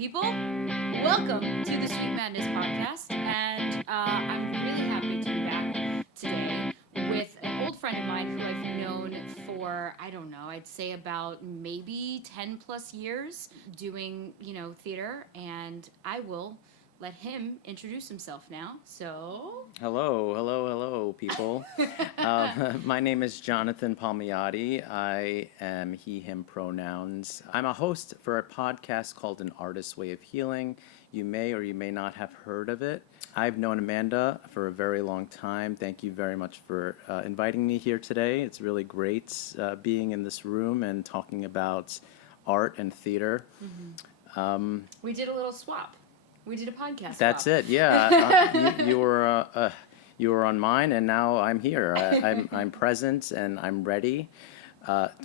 people. Welcome to the Sweet Madness podcast, and I'm really happy to be back today with an old friend of mine who I've known for, I don't know, I'd say about maybe 10 plus years doing, theater, and I will let him introduce himself now. So, Hello, people. My name is Jonathan Palmiotti. I am he, him pronouns. I'm a host for a podcast called An Artist's Way of Healing. You may or you may not have heard of it. I've known Amanda for a very long time. Thank you very much for inviting me here today. It's really great being in this room and talking about art and theater. we did a little swap. We did a podcast. That's swap. it. Yeah, you were on mine, and now I'm here. I'm present, and I'm ready.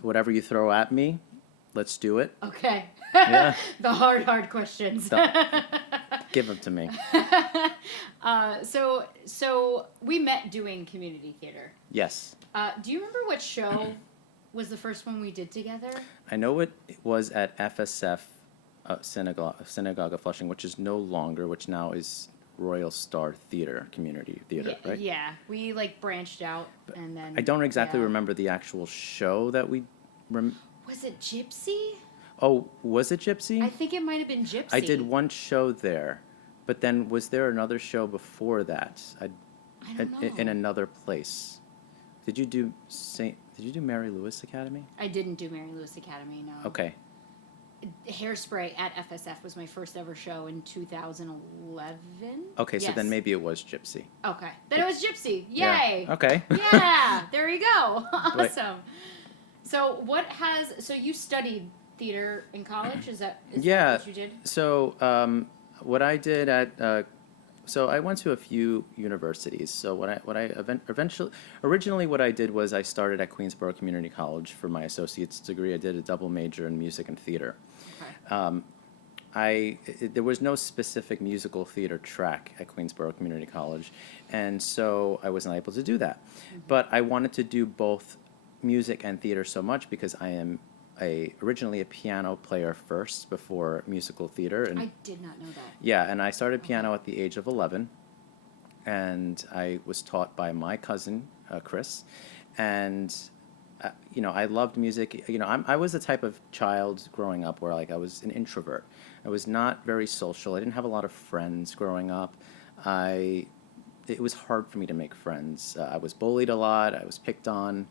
Whatever you throw at me, let's do it. Okay. Yeah. The hard questions. Give them to me. So we met doing community theater. Yes. Do you remember what show was the first one we did together? I know it was at FSF Synagogue of Flushing, which is no longer, which now is Royal Star Theater, Community Theater, right? Yeah, we branched out and then. I don't exactly remember the actual show that we. Was it Gypsy? Oh, was it Gypsy? I think it might have been Gypsy. I did one show there, but then was there another show before that? I don't know. In another place. Did you do Mary Lewis Academy? I didn't do Mary Lewis Academy, no. Okay. Hairspray at FSF was my first ever show in 2011. Okay, yes. So then maybe it was Gypsy. Okay, then it was Gypsy. Yay! Yeah. Okay. Yeah, there you go. Awesome. So so you studied theater in college? Is that what you did? So what I did so I went to a few universities. So originally what I did was I started at Queensborough Community College for my associate's degree. I did a double major in music and theater. Okay. There was no specific musical theater track at Queensborough Community College, and so I wasn't able to do that. Mm-hmm. But I wanted to do both music and theater so much because I am originally a piano player first before musical theater. And I did not know that. Yeah, and I started piano at the age of 11, and I was taught by my cousin, Chris, and I loved music. I was the type of child growing up where I was an introvert. I was not very social. I didn't have a lot of friends growing up. It was hard for me to make friends. I was bullied a lot. I was picked on.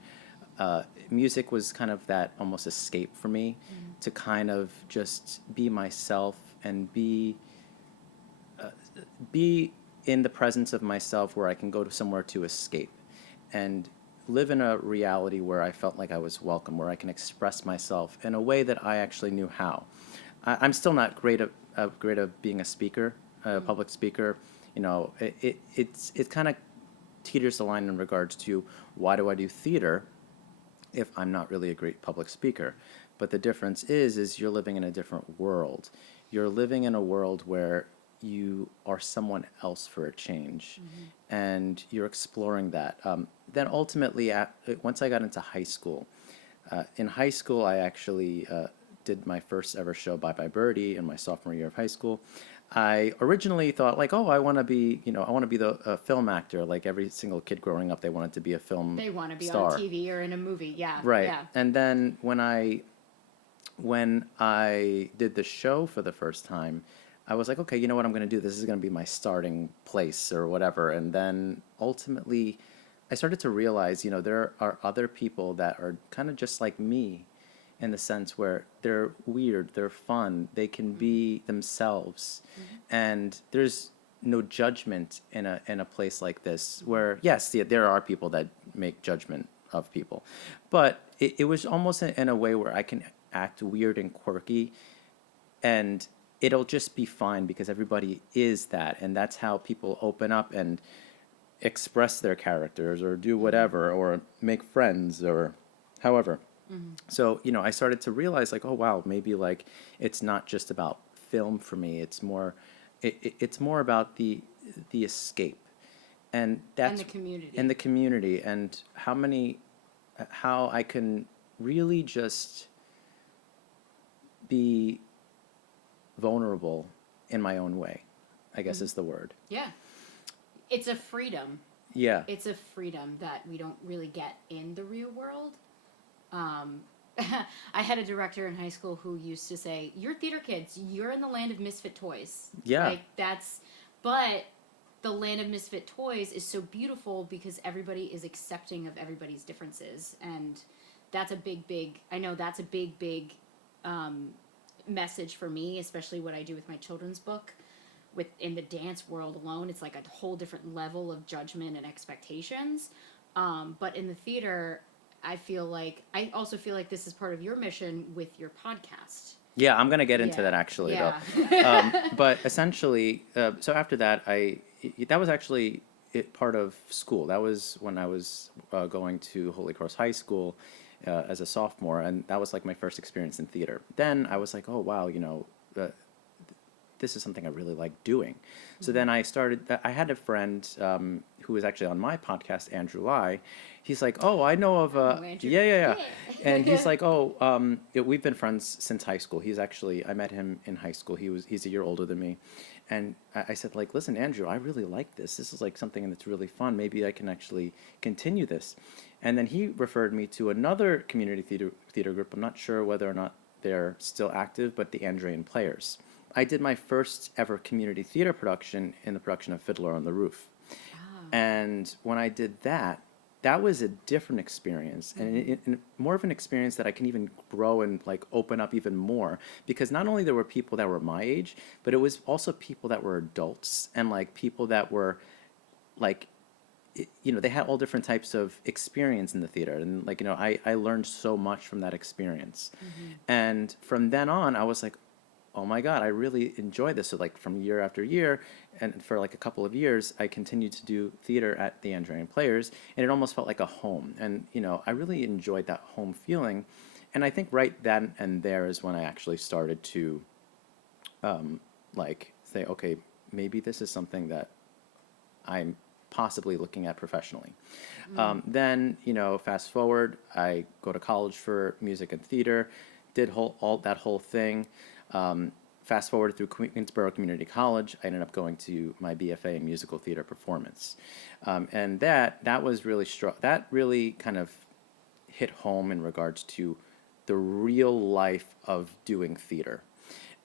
Music was kind of that almost escape for me to kind of just be myself and be in the presence of myself where I can go to somewhere to escape and live in a reality where I felt like I was welcome, where I can express myself in a way that I actually knew how. I'm still not great at being a speaker, a public speaker. It kind of teeters the line in regards to why do I do theater if I'm not really a great public speaker. But the difference is you're living in a different world. You're living in a world where you are someone else for a change, and you're exploring that. Then ultimately, once I got into high school, in high school I actually did my first ever show, Bye Bye Birdie, in my sophomore year of high school. I originally thought I want to be, the film actor. Like every single kid growing up, they wanted to be a film star. They want to be on TV or in a movie, yeah. Right. Yeah. And then when I did the show for the first time, I was like, okay, you know what I'm going to do? This is going to be my starting place or whatever. And then ultimately, I started to realize, there are other people that are kind of just like me, in the sense where they're weird, they're fun, they can be themselves, and there's no judgment in a place like this. Where yes, there are people that make judgment of people, but it was almost in a way where I can act weird and quirky, and it'll just be fine because everybody is that, and that's how people open up and express their characters or do whatever or make friends or however. So, I started to realize oh wow, maybe it's not just about film for me. It's more about the escape, and that's and the community and how I can really just be vulnerable in my own way, I guess is the word. Yeah. It's a freedom. Yeah. It's a freedom that we don't really get in the real world. Um, I had a director in high school who used to say, "You're theater kids. You're in the land of misfit toys." Yeah. Like that's, but the land of misfit toys is so beautiful because everybody is accepting of everybody's differences, and that's a big. I know that's a big um, message for me, especially what I do with my children's book. Within the dance world alone, it's like a whole different level of judgment and expectations. But in the theater, I also feel like this is part of your mission with your podcast. Yeah, I'm gonna get into Yeah. that actually Yeah. though. But essentially, so after that, that was actually part of school. That was when I was going to Holy Cross High School as a sophomore, and that was like my first experience in theater. Then I was like, oh wow, this is something I really like doing. So then I had a friend who was actually on my podcast, Andrew Lai. He's like, oh, I know of, Andrew. yeah. And he's like, oh, we've been friends since high school. I met him in high school. He's a year older than me. And I said, like, listen, Andrew, I really like this. This is like something that's really fun. Maybe I can actually continue this. And then he referred me to another community theater group. I'm not sure whether or not they're still active, but the Andrean Players. I did my first ever community theater production in the production of Fiddler on the Roof. And when I did that, that was a different experience, and more of an experience that I can even grow and like open up even more, because not only there were people that were my age, but it was also people that were adults and like people that were like, they had all different types of experience in the theater, and like, I learned so much from that experience. And from then on, I was like, oh my God, I really enjoy this. So like from year after year, and for like a couple of years, I continued to do theater at the Andrean Players, and it almost felt like a home. And, I really enjoyed that home feeling. And I think right then and there is when I actually started to like say, okay, maybe this is something that I'm possibly looking at professionally. Then, fast forward, I go to college for music and theater, did all that whole thing. Fast forward through Queensborough Community College, I ended up going to my BFA in musical theater performance, and that was really that really kind of hit home in regards to the real life of doing theater.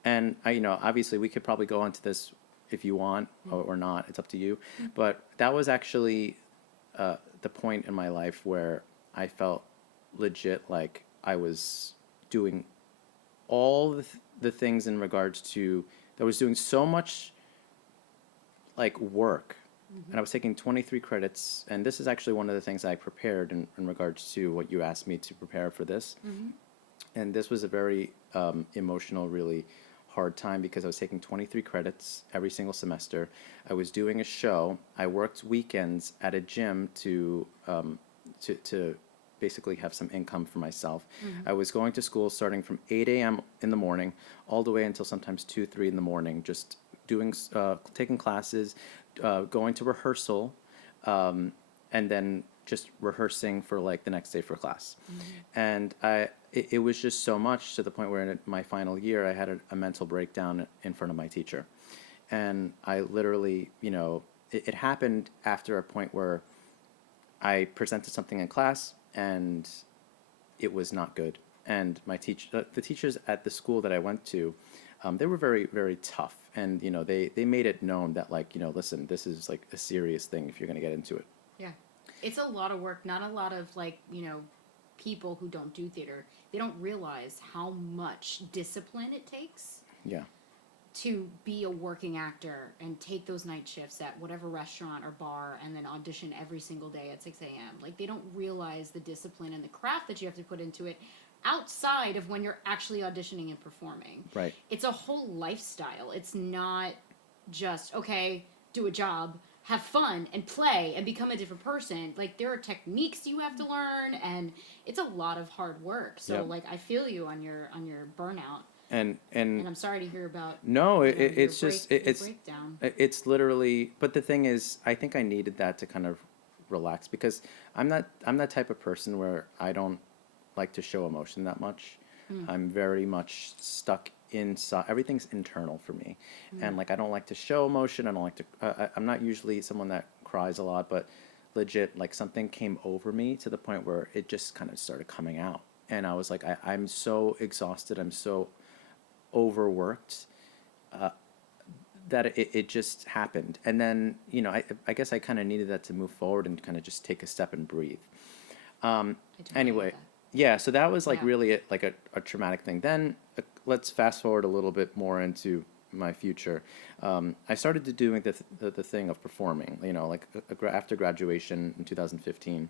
And obviously we could probably go into this if you want or not. It's up to you. But that was actually the point in my life where I felt legit like I was doing all the things in regards to that was doing so much like work, and I was taking 23 credits, and this is actually one of the things I prepared in regards to what you asked me to prepare for this. And this was a very emotional, really hard time, because I was taking 23 credits every single semester. I was doing a show. I worked weekends at a gym to basically have some income for myself. I was going to school starting from 8 a.m. in the morning all the way until sometimes 2, 3 in the morning, just doing, taking classes, going to rehearsal, and then just rehearsing for like the next day for class. And it was just so much to the point where in my final year, I had a mental breakdown in front of my teacher. And I literally, it happened after a point where I presented something in class, and it was not good. And the teachers at the school that I went to, they were very, very tough. And, they made it known that, like, listen, this is like a serious thing if you're going to get into it. Yeah. It's a lot of work. Not a lot of, like, people who don't do theater, they don't realize how much discipline it takes. Yeah. To be a working actor and take those night shifts at whatever restaurant or bar and then audition every single day at 6 a.m. Like, they don't realize the discipline and the craft that you have to put into it outside of when you're actually auditioning and performing. Right. It's a whole lifestyle. It's not just, okay, do a job, have fun, and play, and become a different person. Like, there are techniques you have to learn, and it's a lot of hard work. So, Yep. like, I feel you on your burnout. And I'm sorry to hear about. no, your it's just it's breakdown. it's literally. But the thing is, I think I needed that to kind of relax, because I'm that type of person where I don't like to show emotion that much. I'm very much stuck inside. Everything's internal for me, and like I don't like to show emotion. I don't like to. I'm not usually someone that cries a lot, but legit, like something came over me to the point where it just kind of started coming out, and I was like, I'm so exhausted. I'm so overworked that it just happened. And then, I guess I kind of needed that to move forward and kind of just take a step and breathe. I totally Anyway, get that. yeah, so that was like Yeah. really a traumatic thing. Then let's fast forward a little bit more into my future. I started to doing the thing of performing, like after graduation in 2015,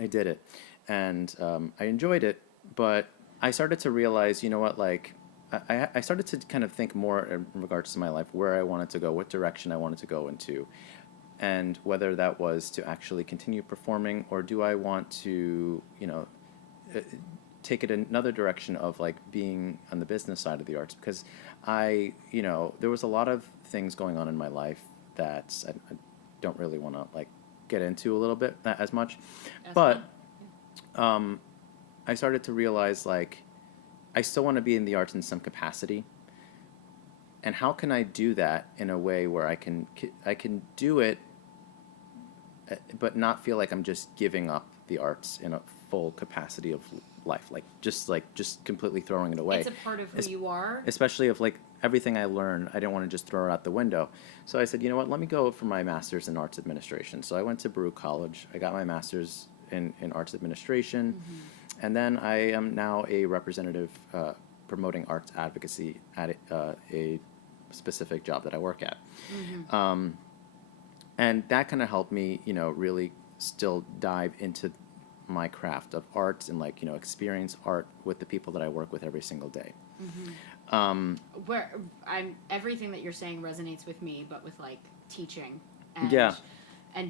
I did it. And I enjoyed it, but I started to realize, you know what, like, I started to kind of think more in regards to my life, where I wanted to go, what direction I wanted to go into, and whether that was to actually continue performing or do I want to, uh, take it another direction of like being on the business side of the arts because there was a lot of things going on in my life that I don't really want to like get into a little bit as much, That's but fine. I started to realize like I still want to be in the arts in some capacity, and how can I do that in a way where I can do it, but not feel like I'm just giving up the arts in a full capacity of life, like just completely throwing it away. It's a part of who Es- you are. Especially of like everything I learned, I didn't want to just throw it out the window. So I said, you know what, let me go for my master's in arts administration. So I went to Baruch College. I got my master's in arts administration, and then I am now a representative promoting arts advocacy at a specific job that I work at. And that kind of helped me, really still dive into my craft of art and like, experience art with the people that I work with every single day. Where I'm everything that you're saying resonates with me, but with like teaching and Yeah.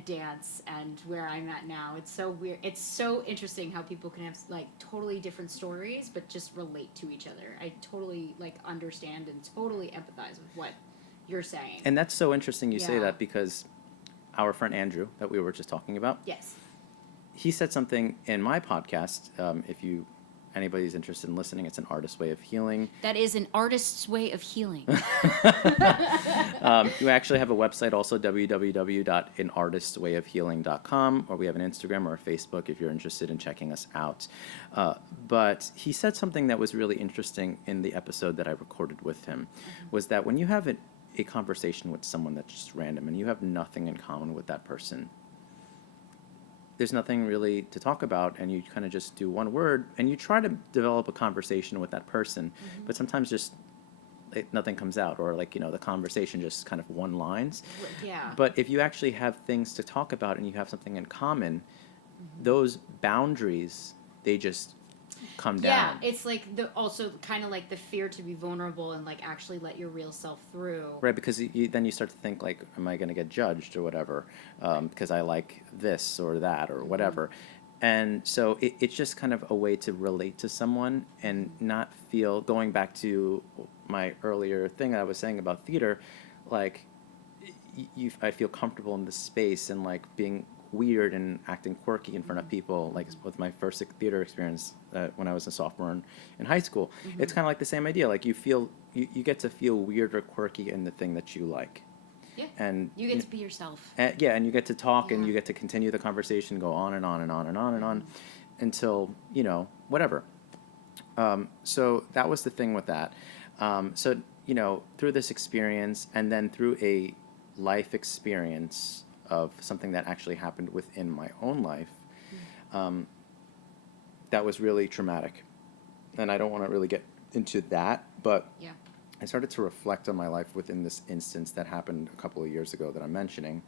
dance and where I'm at now. It's so weird. It's so interesting how people can have like totally different stories, but just relate to each other. I totally like understand and totally empathize with what you're saying. And that's so interesting you say Yeah. that because our friend Andrew that we were just talking about, Yes. he said something in my podcast. If anybody's interested in listening, it's an artist's way of healing. That is an artist's way of healing. You actually have a website also, www.anartistswayofhealing.com, or we have an Instagram or a Facebook if you're interested in checking us out. But he said something that was really interesting in the episode that I recorded with him, was that when you have a conversation with someone that's just random and you have nothing in common with that person, there's nothing really to talk about, and you kind of just do one word and you try to develop a conversation with that person, but sometimes just nothing comes out, or like the conversation just kind of one lines. Yeah. But if you actually have things to talk about and you have something in common, those boundaries, they just come Yeah, down. it's like the also kind of like the fear to be vulnerable and like actually let your real self through. Right, because then you start to think like, am I going to get judged or whatever, because I like this or that or whatever. And so it's just kind of a way to relate to someone and not feel, going back to my earlier thing that I was saying about theater, like I feel comfortable in this space and like being weird and acting quirky in front of people, like with my first theater experience when I was a sophomore in high school. It's kind of like the same idea. Like you get to feel weird or quirky in the thing that you like. Yeah. And You get to be yourself. yeah, and you get to talk and Yeah. you get to continue the conversation, go on and on and on and on and on until, whatever. So that was the thing with that. So, through this experience and then through a life experience of something that actually happened within my own life, that was really traumatic. And I don't want to really get into that, but Yeah. I started to reflect on my life within this instance that happened a couple of years ago that I'm mentioning,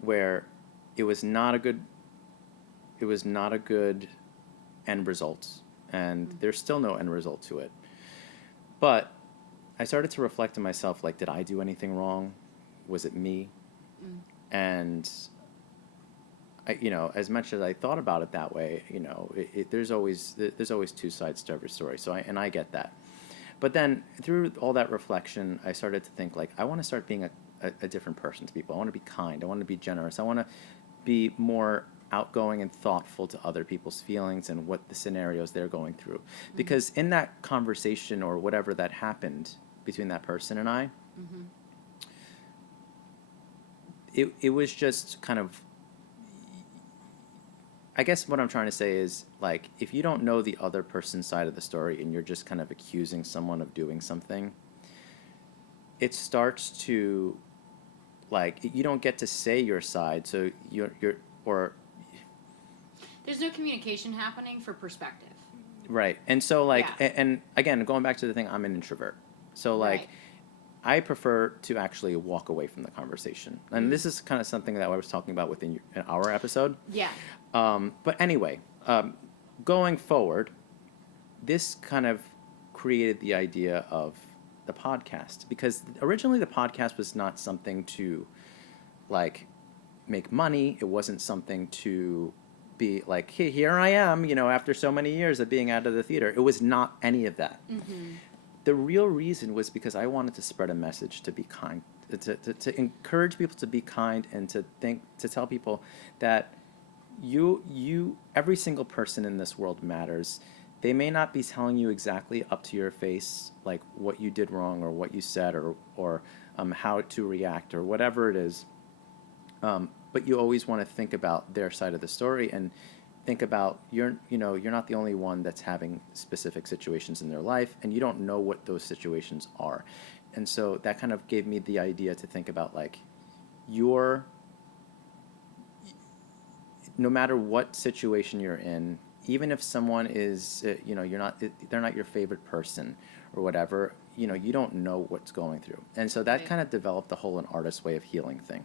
where it was not a good end result, and there's still no end result to it. But I started to reflect on myself, like, did I do anything wrong? Was it me? And as much as I thought about it that way, there's always two sides to every story. So I get that. But then through all that reflection, I started to think like, I want to start being a different person to people. I want to be kind. I want to be generous. I want to be more outgoing and thoughtful to other people's feelings and what the scenarios they're going through. Because in that conversation or whatever that happened between that person and I, it was just kind of, I guess what I'm trying to say is, like, if you don't know the other person's side of the story and you're just kind of accusing someone of doing something, it starts to, like, you don't get to say your side, so or There's no communication happening for perspective. right. And so, like, Yeah. and again, going back to the thing, I'm an introvert. So, like, Right. I prefer to actually walk away from the conversation. And this is kind of something that I was talking about in our episode. Yeah. But anyway, going forward, this kind of created the idea of the podcast, because originally the podcast was not something to, like, make money. It wasn't something to be like, hey, here I am, after so many years of being out of the theater. It was not any of that. The real reason was because I wanted to spread a message to be kind, to encourage people to be kind, and to tell people that every single person in this world matters. They may not be telling you exactly up to your face, like, what you did wrong or what you said, or how to react or whatever it is. But you always want to think about their side of the story, and think about you're not the only one that's having specific situations in their life, and you don't know what those situations are. And so that kind of gave me the idea to think about, like, no matter what situation you're in, even if someone is, they're not your favorite person or whatever, you don't know what's going through. And so that Right. kind of developed the whole an artist's way of healing thing.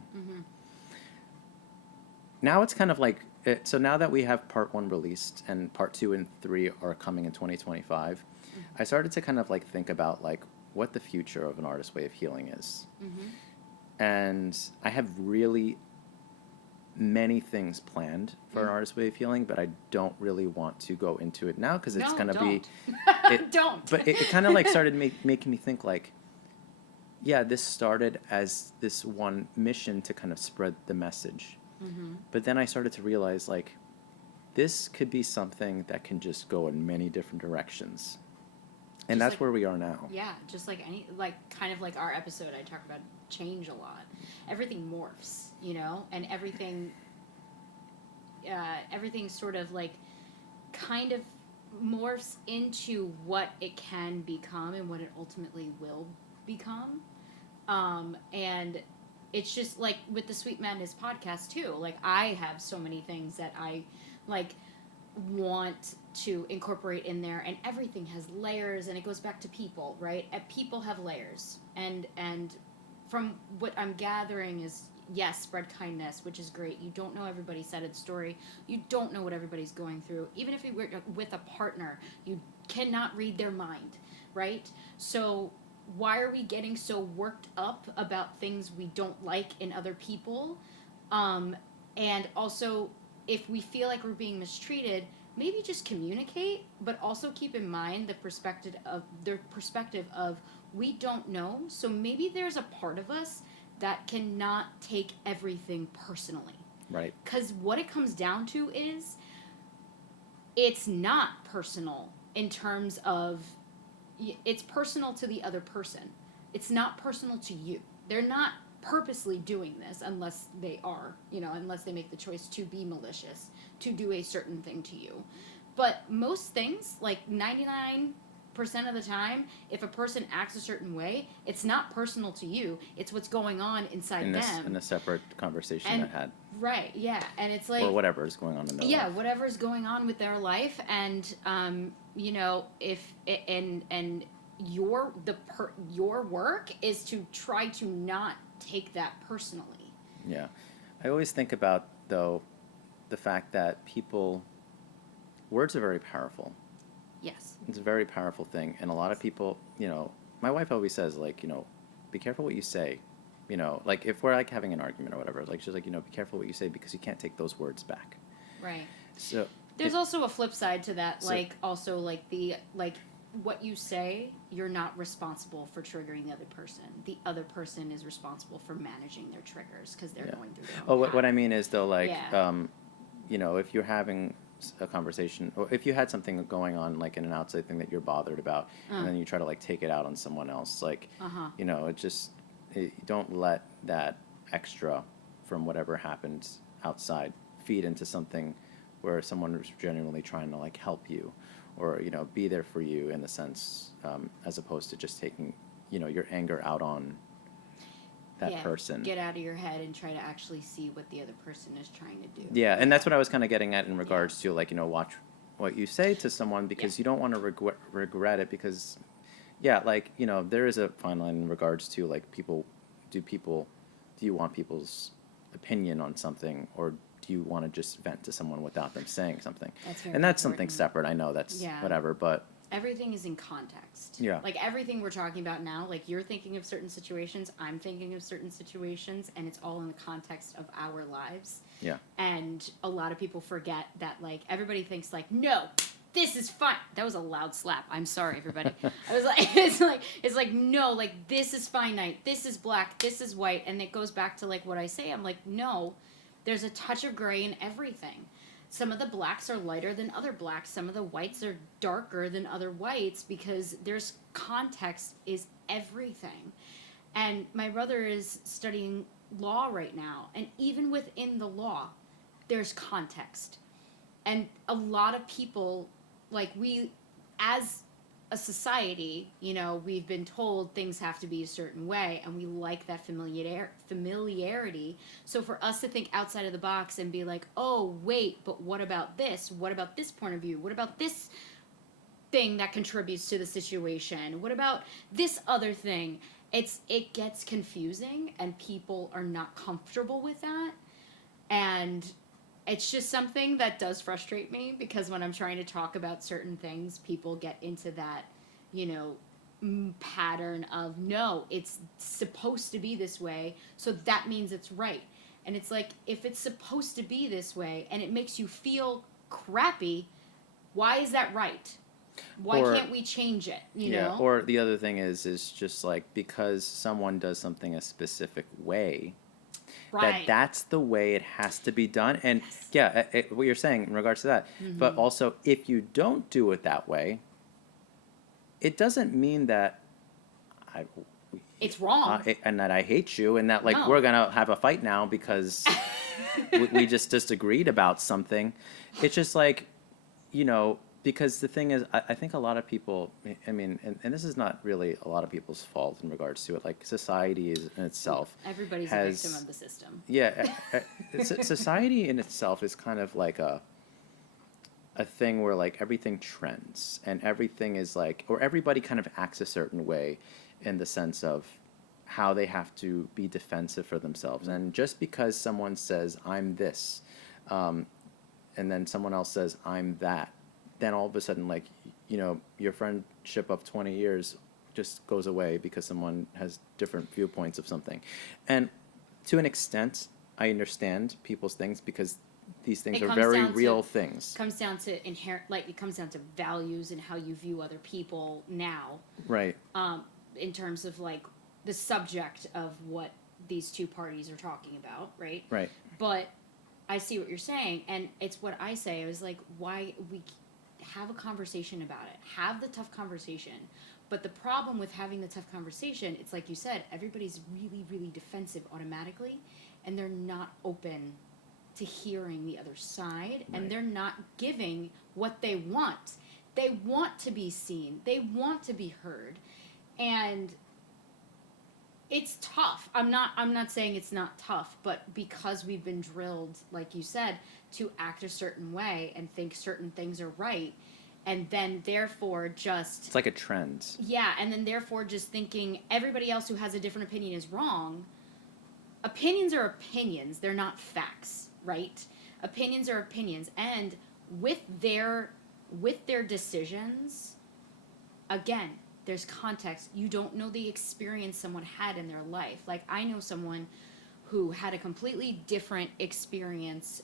Now it's kind of like, so now that we have part 1 released and part 2 and 3 are coming in 2025, I started to kind of, like, think about, like, what the future of an artist's way of healing is. And I have really many things planned for an artist's way of healing, but I don't really want to go into it now, because it's No, going to be don't. Don't. But it kind of, like, started making me think, like, yeah, this started as this one mission to kind of spread the message. But then I started to realize, like, this could be something that can just go in many different directions. And Just that's like- where we are now. Yeah, just like kind of like our episode, I talk about change a lot. Everything morphs, and everything sort of, like, kind of morphs into what it can become and what it ultimately will become. And it's just like with the Sweet Madness podcast too. Like, I have so many things that I, like, want to incorporate in there, and everything has layers, and it goes back to people, right? And people have layers, and from what I'm gathering is, yes, spread kindness, which is great. You don't know everybody's side of the story. You don't know what everybody's going through. Even if you're with a partner, you cannot read their mind, right? So why are we getting so worked up about things we don't like in other people? And also, if we feel like we're being mistreated, maybe just communicate, but also keep in mind the perspective of we don't know, so maybe there's a part of us that cannot take everything personally. Right. Because what it comes down to is, it's not personal in terms of, it's personal to the other person. It's not personal to you. They're not purposely doing this unless they are, unless they make the choice to be malicious, to do a certain thing to you. But most things, like 99% of the time, if a person acts a certain way, it's not personal to you. It's what's going on inside them. In a separate conversation And- that had, Right, yeah. And it's like, or whatever is going on in their yeah, life. whatever's going on with their life, and if and your work is to try to not take that personally. Yeah. I always think about, though, the fact that words are very powerful. Yes. It's a very powerful thing. And a lot of people, my wife always says, like, be careful what you say. Like, if we're, like, having an argument or whatever, like, she's like, be careful what you say, because you can't take those words back. Right. So There's also a flip side to that, So- what you say, you're not responsible for triggering the other person. The other person is responsible for managing their triggers because they're Yeah. going through their own Oh, what I pattern. mean is, though, like, Yeah. if you're having a conversation, or if you had something going on like in an outside thing that you're bothered about, and then you try to like take it out on someone else, like, it just, don't let that extra from whatever happened outside feed into something where someone was genuinely trying to like help you, or be there for you in the sense, as opposed to just taking your anger out on that person. Get out of your head and try to actually see what the other person is trying to do. Yeah, and that's what I was kind of getting at in regards to like watch what you say to someone, because you don't want to regret it, because like there is a fine line in regards to like do you want people's opinion on something, or do you want to just vent to someone without them saying something? That's very and that's important. something separate. I know that's whatever, but everything is in context. Yeah. Like everything we're talking about now, like you're thinking of certain situations, I'm thinking of certain situations, and it's all in the context of our lives. Yeah. And a lot of people forget that, like, everybody thinks like, no, this is fine. That was a loud slap. I'm sorry, everybody. I was like, it's like, no, like, this is finite. This is black. This is white. And it goes back to like what I say. I'm like, no, there's a touch of gray in everything. Some of the blacks are lighter than other blacks. Some of the whites are darker than other whites, because there's context is everything. And my brother is studying law right now. And even within the law, there's context. And a lot of people, like we, as a society, we've been told things have to be a certain way, and we like that familiarity. So for us to think outside of the box and be like, oh, wait, but what about this? What about this point of view? What about this thing that contributes to the situation? What about this other thing? It gets confusing, and people are not comfortable with that. And it's just something that does frustrate me, because when I'm trying to talk about certain things, people get into that, pattern of, no, it's supposed to be this way, so that means it's right. And it's like, if it's supposed to be this way and it makes you feel crappy, why is that right? Why can't we change it? You know? Or the other thing is just like, because someone does something a specific way, Right. that's the way it has to be done. And what you're saying in regards to that, but also if you don't do it that way, it doesn't mean that it's wrong, and that I hate you, and that like No. we're gonna have a fight now because we just disagreed about something. It's just like, because the thing is, I think a lot of people, I mean, and this is not really a lot of people's fault in regards to it, like society is in itself. Everybody's a victim of the system. Yeah, society in itself is kind of like a thing where like everything trends, and everything is like, or everybody kind of acts a certain way in the sense of how they have to be defensive for themselves. And just because someone says, I'm this, and then someone else says, I'm that, then all of a sudden, like, your friendship of 20 years just goes away because someone has different viewpoints of something. And to an extent, I understand people's things, because these things are very real things. It comes down to it comes down to values and how you view other people now. Right. In terms of like the subject of what these two parties are talking about, right? Right. But I see what you're saying, and it's what I say. I was like, why we have a conversation about it. Have the tough conversation. But the problem with having the tough conversation, it's like you said, everybody's really, really defensive automatically, and they're not open to hearing the other side, and they're not giving what they want. They want to be seen. They want to be heard. And it's tough. I'm not saying it's not tough, but because we've been drilled, like you said, to act a certain way and think certain things are right, and then therefore just... It's like a trend. Yeah, and then therefore just thinking everybody else who has a different opinion is wrong. Opinions are opinions. They're not facts, right? Opinions are opinions. And with their decisions, again, there's context. You don't know the experience someone had in their life. Like, I know someone who had a completely different experience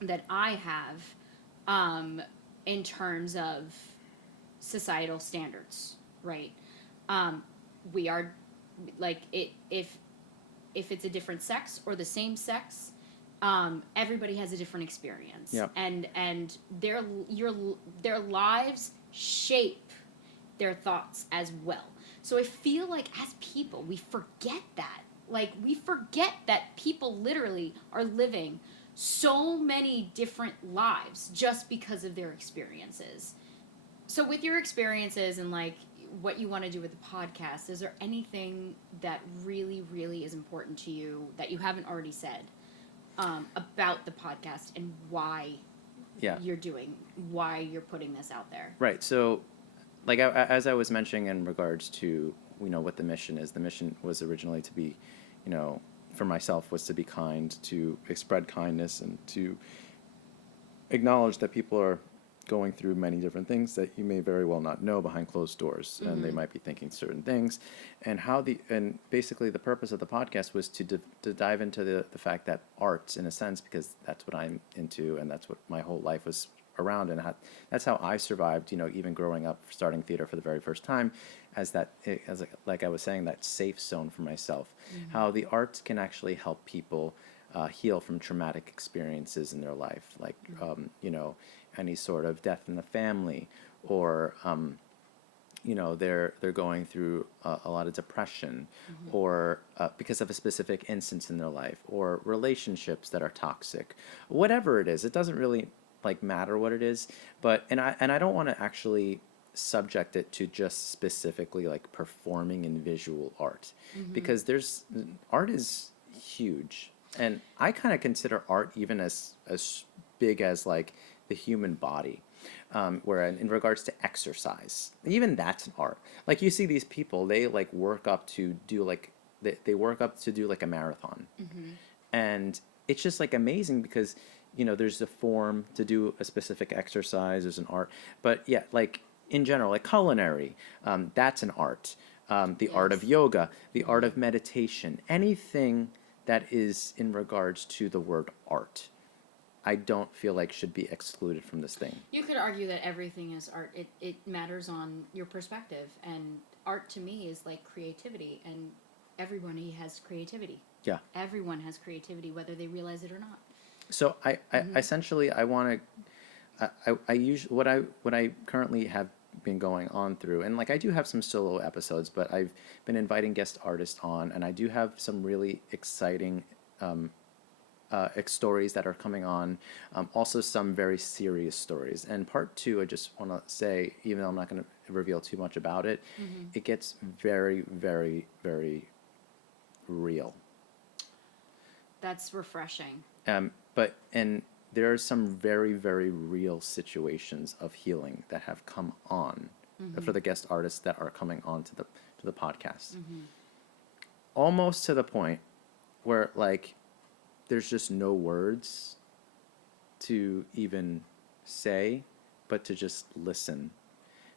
that I have in terms of societal standards, right? We are, like, if it's a different sex or the same sex, everybody has a different experience, Yep. and their lives shape their thoughts as well. So I feel like as people, we forget that. Like, we forget that people literally are living so many different lives just because of their experiences. So with your experiences and like what you want to do with the podcast, is there anything that really, really is important to you that you haven't already said about the podcast and why Yeah. why you're putting this out there? Right. So, like as I was mentioning in regards to what the mission is, the mission was originally to be, for myself was to be kind, to spread kindness, and to acknowledge that people are going through many different things that you may very well not know behind closed doors, and they might be thinking certain things, and basically the purpose of the podcast was to dive into the fact that art, in a sense, because that's what I'm into and that's what my whole life was around, and that's how I survived, even growing up, starting theater for the very first time, like I was saying, that safe zone for myself. How the arts can actually help people heal from traumatic experiences in their life, like any sort of death in the family, or they're going through a lot of depression, or because of a specific instance in their life, or relationships that are toxic, whatever it is. It doesn't really like matter what it is, but and I don't want to actually subject it to just specifically like performing in visual art, because art is huge, and I kind of consider art even as big as like the human body, where in regards to exercise, even that's an art. Like, you see these people, they like work up to do like they work up to do like a marathon, and it's just like amazing because there's a form to do a specific exercise. There's an art, but yeah, like in general, like culinary, that's an art. The art of Yes. yoga, the art of meditation, anything that is in regards to the word art, I don't feel like should be excluded from this thing. You could argue that everything is art. It matters on your perspective, and art to me is like creativity, and everybody has creativity. Yeah. Everyone has creativity, whether they realize it or not. So I essentially I want to I use what I currently have been going on through, and like I do have some solo episodes, but I've been inviting guest artists on, and I do have some really exciting stories that are coming on. Also, some very serious stories. And part two, I just want to say, even though I'm not going to reveal too much about it, it gets very, very, very real. That's refreshing. And there are some very, very real situations of healing that have come on for the guest artists that are coming on to the podcast. Almost to the point where like there's just no words to even say, but to just listen,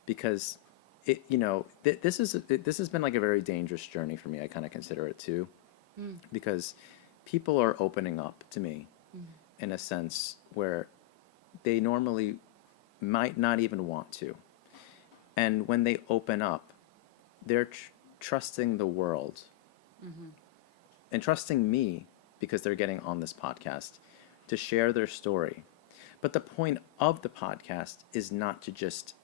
because this has been like a very dangerous journey for me. I kind of consider it too, because people are opening up to me in a sense where they normally might not even want to, and when they open up, they're trusting the world and trusting me, because they're getting on this podcast to share their story. But the point of the podcast is not to just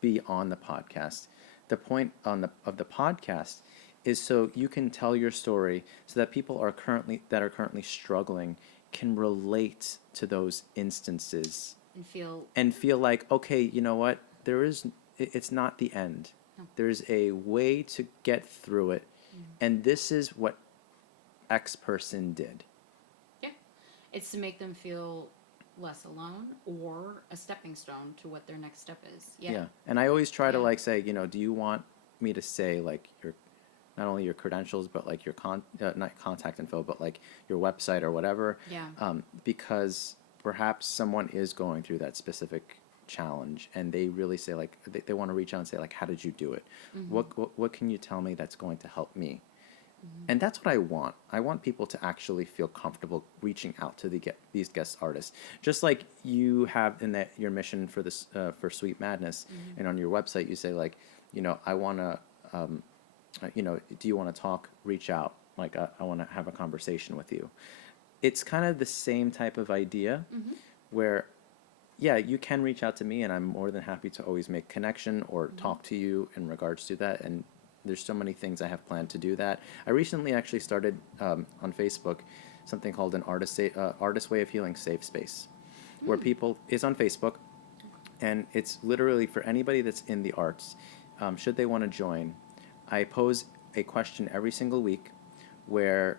be on the podcast. The point of the podcast is so you can tell your story, so that people are currently struggling can relate to those instances And feel. and feel like, okay, you know what? It's not the end. No. There's a way to get through it, and this is what X person did. Yeah. It's to make them feel less alone, or a stepping stone to what their next step is. Yeah. And I always try to Yeah. like say, do you want me to say like your, not only your credentials, but like your not contact info, but like your website or whatever. Yeah. Because perhaps someone is going through that specific challenge, and they really say like they want to reach out and say like, how did you do it? What can you tell me that's going to help me? And that's what I want. I want people to actually feel comfortable reaching out to these guest artists, just like you have in your mission for this for Sweet Madness, and on your website you say like, I want to, do you want to talk? Reach out. Like I want to have a conversation with you. it's kind of the same type of idea Mm-hmm. where, yeah, you can reach out to me, and I'm more than happy to always make connection or Mm-hmm. talk to you in regards to that. And there's so many things I have planned to do that. I recently actually started on Facebook something called an artist way of healing safe space, where Mm. people is on Facebook, and it's literally for anybody that's in the arts. Should they want to join, I pose a question every single week where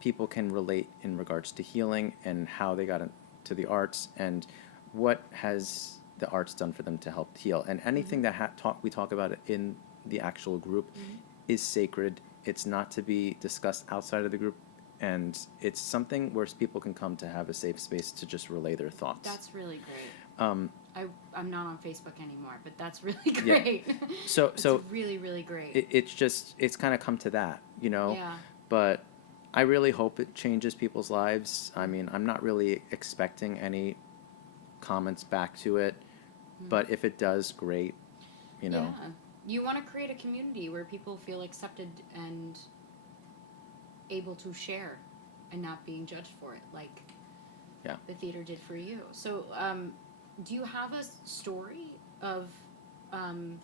people can relate in regards to healing and how they got into the arts and what has the arts done for them to help heal. And Mm-hmm. anything that we talk about in the actual group Mm-hmm. is sacred. It's not to be discussed outside of the group, and it's something where people can come to have a safe space to just relay their thoughts. That's really great. Um, I'm not on Facebook anymore, but that's really yeah. great. So It's so really, really great. it's kind of come to that, you know. Yeah. But I really hope it changes people's lives. I Mm-hmm. mean, I'm not really expecting any comments back to it, Mm-hmm. but if it does, great, you Yeah. know. You want to create a community where people feel accepted and able to share and not being judged for it, like Yeah. the theater did for you. So, do you have a story of um,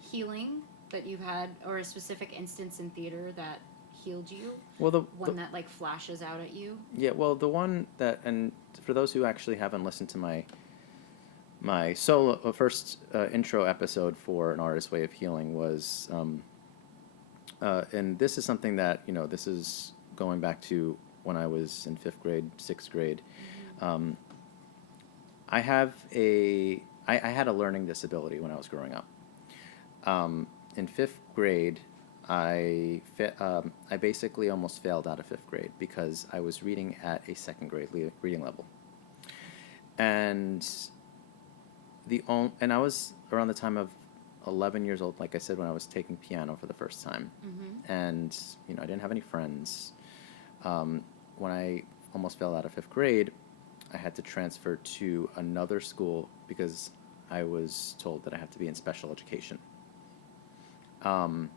healing that you've had, or a specific instance in theater that healed you? Well, One that like flashes out at you? yeah, well, the one that, and for those who actually haven't listened to my solo first intro episode for An Artist's Way of Healing was, and this is something that, you know, this is going back to when I was in fifth grade, sixth grade. Mm-hmm. Um, I had a learning disability when I was growing up. In fifth grade, I basically almost failed out of fifth grade because I was reading at a second grade reading level, and and I was around the time of 11 years old, like I said, when I was taking piano for the first time, Mm-hmm. and you know I didn't have any friends. When I almost fell out of fifth grade, I had to transfer to another school because I was told that I had to be in special education. Um,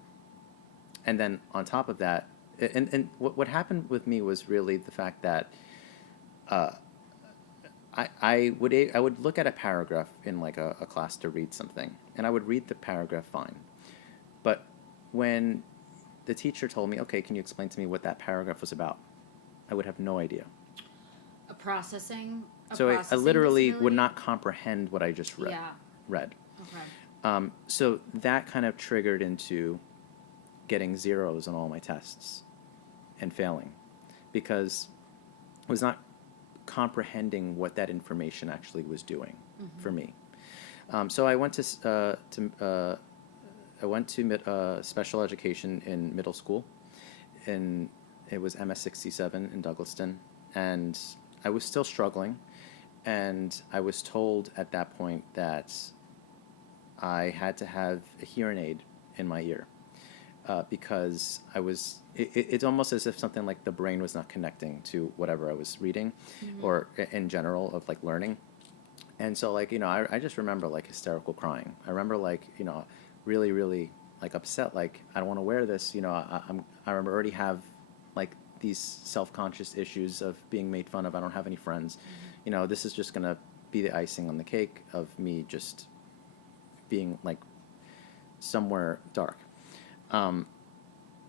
and then on top of that, and what happened with me was really the fact that uh, I would look at a paragraph in like a class to read something, and I would read the paragraph fine, but when the teacher told me, okay, can you explain to me what that paragraph was about, I would have no idea. A So I processing literally would disability? not comprehend what I just Yeah. read. Okay. So that kind of triggered into getting zeros on all my tests and failing because I was not comprehending what that information actually was doing Mm-hmm. for me. So I went to special education in middle school, and it was MS 67 in Douglaston, and I was still struggling, and I was told at that point that I had to have a hearing aid in my ear because it's almost as if something like the brain was not connecting to whatever I was reading Mm-hmm. or in general of like learning. And so like, you know, I just remember like hysterical crying. I remember like, you know, really, really like upset, like I don't want to wear this, you know, I remember already have like these self-conscious issues of being made fun of. I don't have any friends. Mm-hmm. You know, this is just going to be the icing on the cake of me just being like somewhere dark. Um,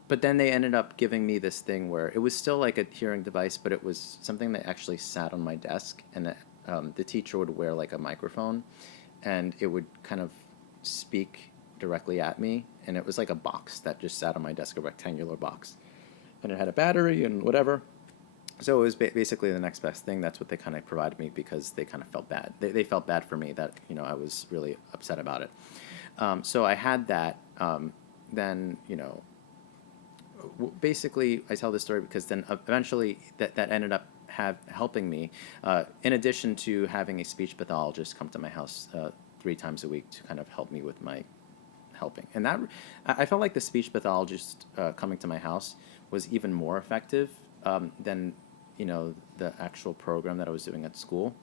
but then they ended up giving me this thing where it was still like a hearing device, but it was something that actually sat on my desk, and the teacher would wear like a microphone, and it would kind of speak directly at me, and it was like a box that just sat on my desk, a rectangular box, and it had a battery and whatever. So it was basically the next best thing. That's what they kind of provided me because they kind of felt bad. They felt bad for me that, you know, I was really upset about it. So I had that. Then, you know, basically I tell this story because then eventually that ended up helping me. In addition to having a speech pathologist come to my house 3 times a week to kind of help me with my helping. And that I felt like the speech pathologist coming to my house was even more effective than, you know, the actual program that I was doing at school,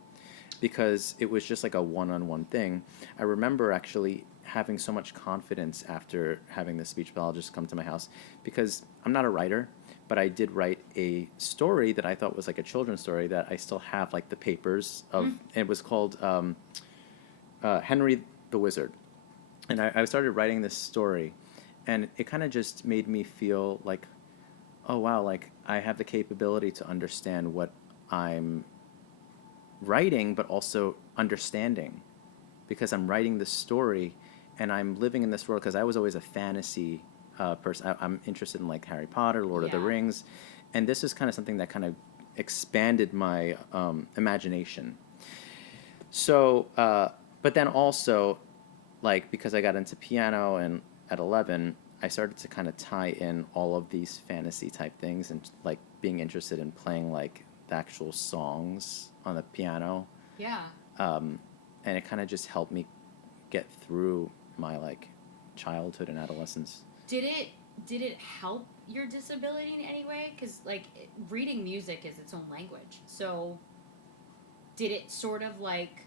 because it was just like a one-on-one thing. I remember actually having so much confidence after having the speech pathologist come to my house, because I'm not a writer, but I did write a story that I thought was like a children's story that I still have like the papers of. Mm. It was called Henry the Wizard. And I started writing this story, and it kind of just made me feel like, oh wow, like I have the capability to understand what I'm writing, but also understanding, because I'm writing this story and I'm living in this world, because I was always a fantasy person. I'm interested in like Harry Potter, Lord of the Yeah. Rings, and this is kind of something that kind of expanded my imagination. So, but then also, like, because I got into piano and at 11, I started to kind of tie in all of these fantasy type things, and like being interested in playing like the actual songs on the piano. Yeah. And it kind of just helped me get through my like childhood and adolescence. Did it help your disability in any way? Because like reading music is its own language. So did it sort of like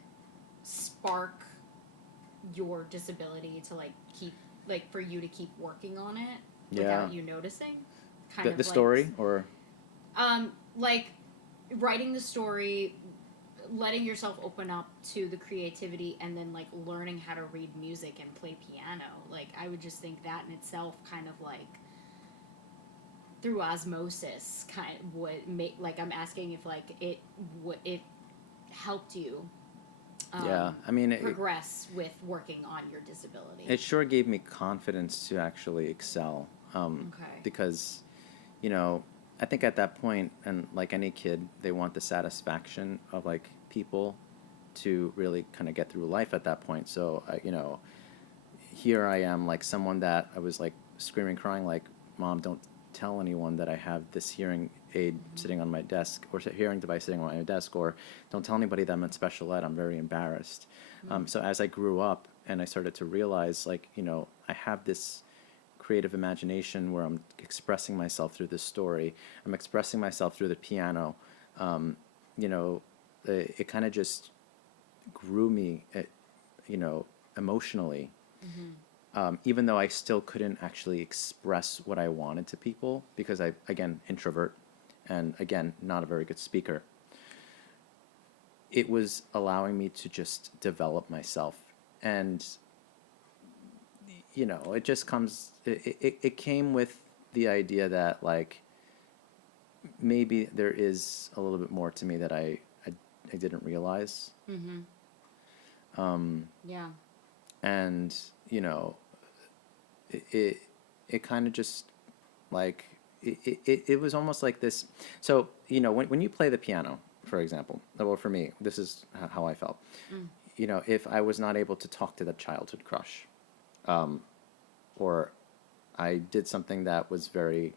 spark your disability to like keep like for you to keep working on it Yeah. without you noticing? Kind The, of the like story, or like writing the story, letting yourself open up to the creativity, and then like learning how to read music and play piano. Like I would just think that in itself kind of like through osmosis kind of would make, like I'm asking if like it helped you yeah, I mean, progress with working on your disability. it sure gave me confidence to actually excel. Okay. Because, you know, I think at that point, and like any kid, they want the satisfaction of like people to really kind of get through life at that point. So, you know, here I am, like someone that I was like screaming, crying, like, Mom, don't tell anyone that I have this hearing aid sitting on my desk, or hearing device sitting on my desk, or don't tell anybody that I'm in special ed. I'm very embarrassed. So as I grew up and I started to realize, like, you know, I have this creative imagination where I'm expressing myself through this story. I'm expressing myself through the piano. You know, it kind of just grew me, you know, emotionally. Even though I still couldn't actually express what I wanted to people, because I, again, introvert, and again, not a very good speaker. It was allowing me to just develop myself. And, you know, it just comes, it came with the idea that, like, maybe there is a little bit more to me that I didn't realize. Yeah. And, you know, it, it kind of just, like, it was almost like this. So, you know, when you play the piano, for example, well, for me, this is how I felt. You know, if I was not able to talk to that childhood crush, or I did something that was very,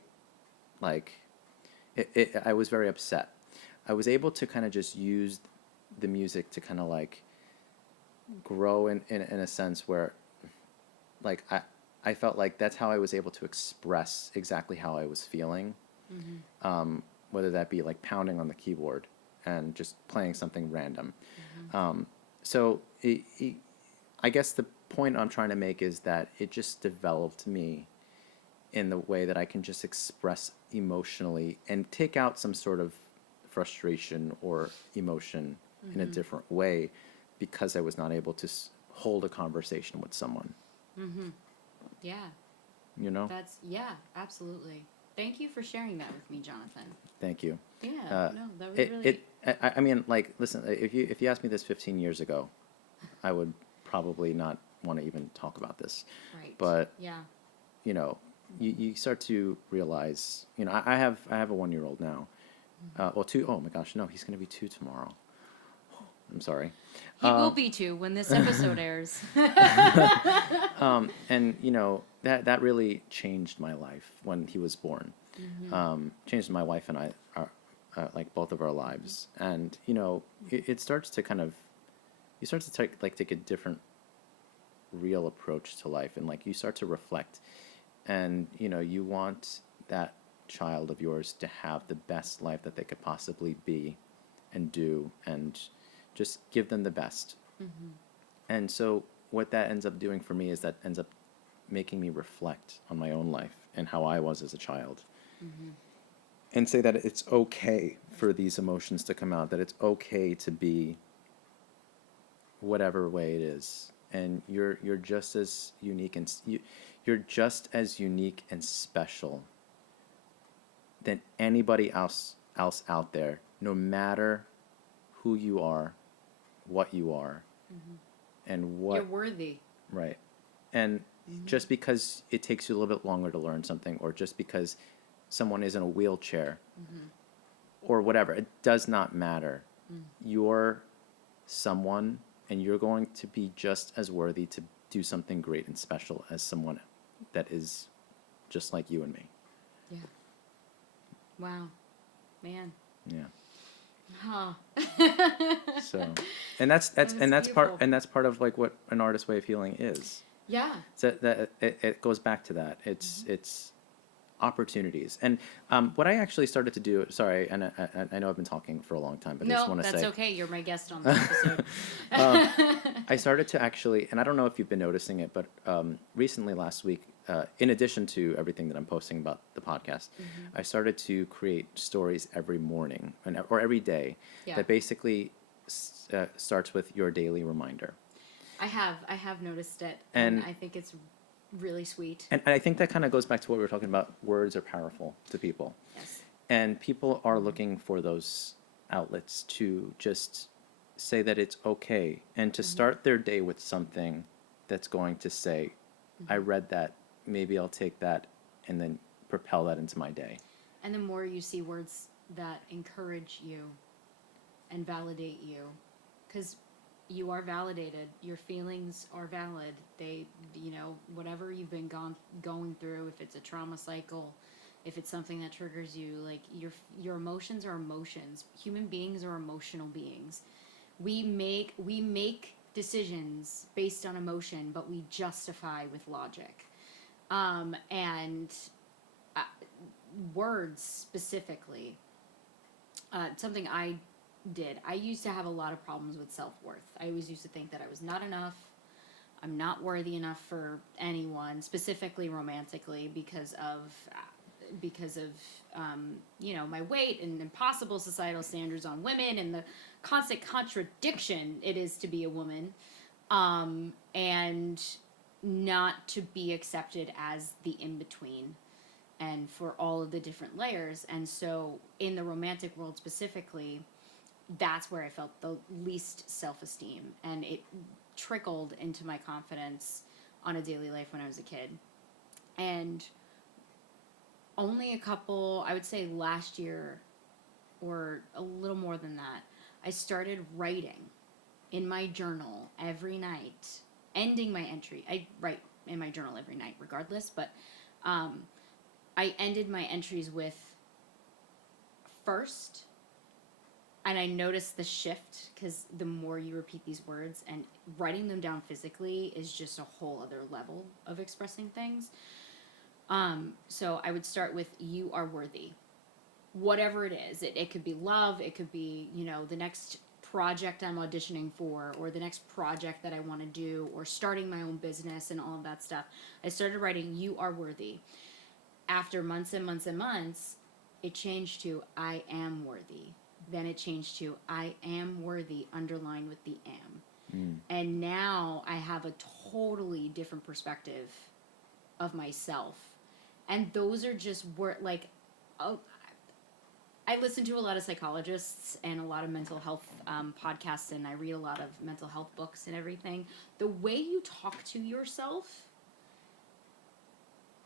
like, I was very upset, I was able to kind of just use the music to kind of like grow in a sense where, like, I felt like that's how I was able to express exactly how I was feeling, whether that be like pounding on the keyboard and just playing something random. So I guess the point I'm trying to make is that it just developed me in the way that I can just express emotionally and take out some sort of frustration or emotion in a different way, because I was not able to hold a conversation with someone. Yeah. You know? That's, yeah, absolutely. Thank you for sharing that with me, Jonathan. Thank you. Yeah, no, that was It, really. I mean, like, listen, if you asked me this 15 years ago, I would probably not want to even talk about this. Right. But, Yeah. you know, you start to realize, you know, I have a 1-year-old now. Well, two. Oh my gosh, no, he's going to be 2 tomorrow. I'm sorry. He will be too when this episode airs. And you know, that really changed my life when he was born. Changed my wife and I, like, both of our lives. And you know, it starts to kind of, you start to take a different, real approach to life, and like you start to reflect, and you know, you want that child of yours to have the best life that they could possibly be and do, and just give them the best. And so, what that ends up doing for me is that ends up making me reflect on my own life and how I was as a child. Mm-hmm. And say that it's okay for these emotions to come out, that it's okay to be whatever way it is. And you're just as unique and you're just as unique and special than anybody else out there, no matter who you are, what you are, and what You're worthy. right. And just because it takes you a little bit longer to learn something, or just because someone is in a wheelchair, or whatever, it does not matter. You're someone, and you're going to be just as worthy to do something great and special as someone that is just like you and me. Yeah. Wow. Man. Yeah. Huh. So, and that's That was and that's part beautiful. and that's part of like what an artist way of healing is. Yeah. So that it goes back to that. It's opportunities. And what I actually started to do. Sorry, and I know I've been talking for a long time, but I just No, want to that's say okay. You're my guest on this episode. I started to actually, and I don't know if you've been noticing it, but recently last week, in addition to everything that I'm posting about the podcast, I started to create stories every morning or every day Yeah. that basically starts with your daily reminder. I have noticed it, And- and I think it's really sweet. And I think that kind of goes back to what we were talking about. Words are powerful to people. Yes. And people are looking for those outlets to just say that it's okay and to start their day with something that's going to say, I read that, maybe I'll take that and then propel that into my day. And the more you see words that encourage you and validate you, because you are validated, your feelings are valid. They, whatever you've been going through, if it's a trauma cycle, if it's something that triggers you, like your emotions are emotions. Human beings are emotional beings. We make decisions based on emotion, but we justify with logic. And words specifically, something I did. I used to have a lot of problems with self-worth. I always used to think that I was not enough. I'm not worthy enough for anyone, specifically romantically, because of my weight and impossible societal standards on women and the constant contradiction it is to be a woman, and not to be accepted as the in-between and for all of the different layers. And so in the romantic world specifically, that's where I felt the least self-esteem, and it trickled into my confidence on a daily life when I was a kid. And only a couple, I would say last year or a little more than that, I started writing in my journal every night, ending my entry. I write in my journal every night regardless, but I ended my entries with first. And I noticed the shift because the more you repeat these words, and writing them down physically is just a whole other level of expressing things. So I would start with, you are worthy. Whatever it is. It could be love. It could be, the next project I'm auditioning for, or the next project that I want to do, or starting my own business and all of that stuff. I started writing, you are worthy. After months and months and months, it changed to, I am worthy. Then it changed to, I am worthy, underlined with the am. And now I have a totally different perspective of myself. And those are just I listen to a lot of psychologists and a lot of mental health podcasts, and I read a lot of mental health books and everything. The way you talk to yourself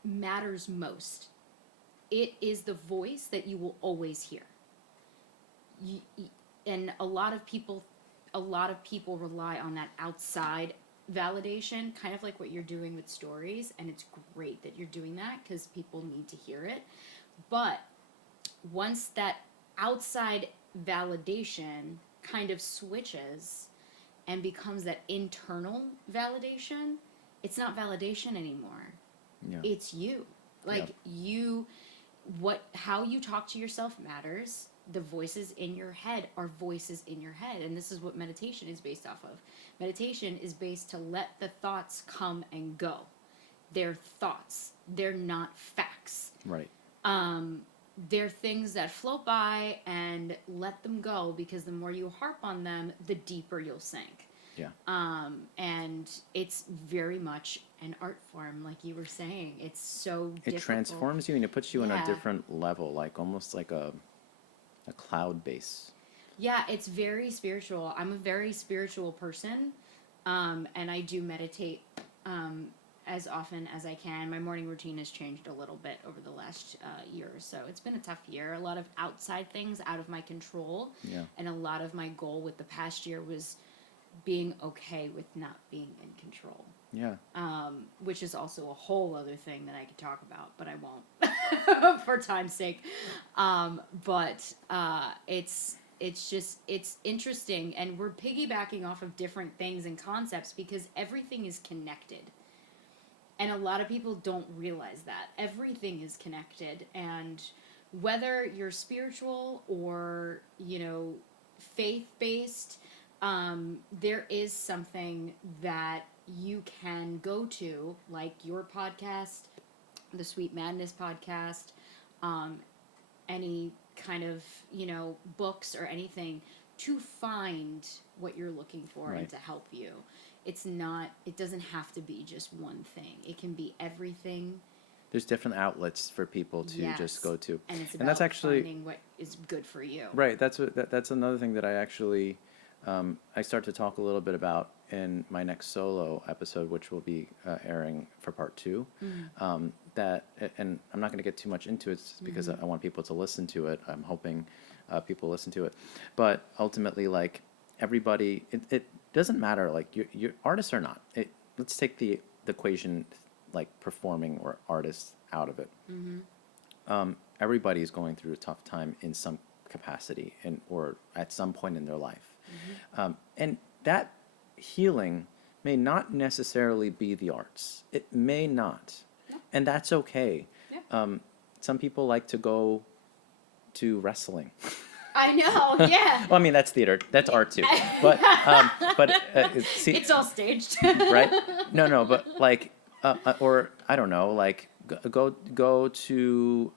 matters most. It is the voice that you will always hear. And a lot of people rely on that outside validation, kind of like what you're doing with stories, and it's great that you're doing that because people need to hear it. But once that outside validation kind of switches and becomes that internal validation, it's not validation anymore. Yeah. It's you. Like, Yep. how you talk to yourself matters. the voices in your head are voices in your head. And this is what meditation is based off of. Meditation is based to let the thoughts come and go. They're thoughts, they're not facts. Right. They're things that float by, and let them go, because the more you harp on them, the deeper you'll sink. Yeah. And it's very much an art form, like you were saying. It's so It difficult. transforms you and it puts you in a Yeah. different level, like almost like a cloud base. Yeah, it's very spiritual. I'm a very spiritual person, and I do meditate as often as I can. My morning routine has changed a little bit over the last year or so. It's been a tough year. A lot of outside things out of my control. Yeah. And a lot of my goal with the past year was being okay with not being in control. Yeah. Which is also a whole other thing that I could talk about, but I won't for time's sake. It's interesting, and we're piggybacking off of different things and concepts because everything is connected. And a lot of people don't realize that. Everything is connected, and whether you're spiritual or, faith-based, there is something that you can go to, like your podcast, the Sweet Madness podcast, any kind of, books or anything, to find what you're looking for and Right. to help you. It doesn't have to be just one thing. It can be everything. There's different outlets for people to Yes. just go to. And it's And about that's actually finding what is good for you. right. That's another thing that I actually I start to talk a little bit about in my next solo episode, which will be airing for part 2. And I'm not going to get too much into it because I want people to listen to it. I'm hoping people listen to it, but ultimately, like everybody, it doesn't matter like you're artist or not. Let's take the equation like performing or artist out of it. Everybody's going through a tough time in some capacity or at some point in their life. And that healing may not necessarily be the arts. It may not. No. And that's okay. Yeah. Some people like to go to wrestling. I know, yeah. Well, I mean, that's theater. That's art too. But see, It's all staged. right? No, but like, or I don't know, like go to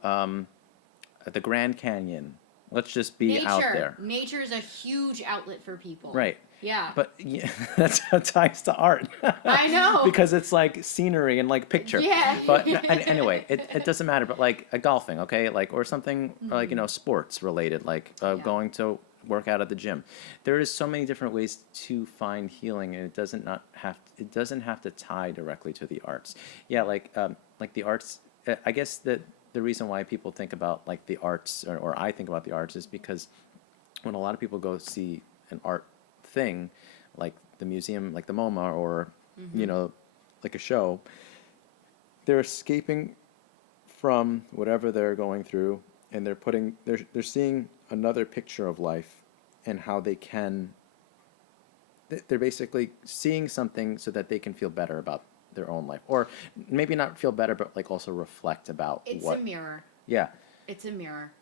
the Grand Canyon. Let's just be out there. Nature is a huge outlet for people. Right. Yeah. But yeah, that's how it ties to art. I know. Because it's like scenery and like picture. Yeah. But anyway, it doesn't matter. But like golfing, okay, like or something like sports related, like going to work out at the gym. There is so many different ways to find healing, and it doesn't have to tie directly to the arts. Yeah, like the arts. I guess that the reason why people think about like the arts, or I think about the arts, is because when a lot of people go see an art thing, like the museum, like the MoMA, or like a show, they're escaping from whatever they're going through, and they're seeing another picture of life and how they're basically seeing something so that they can feel better about their own life, or maybe not feel better, but like also reflect about It's what. a mirror. Yeah. It's a mirror.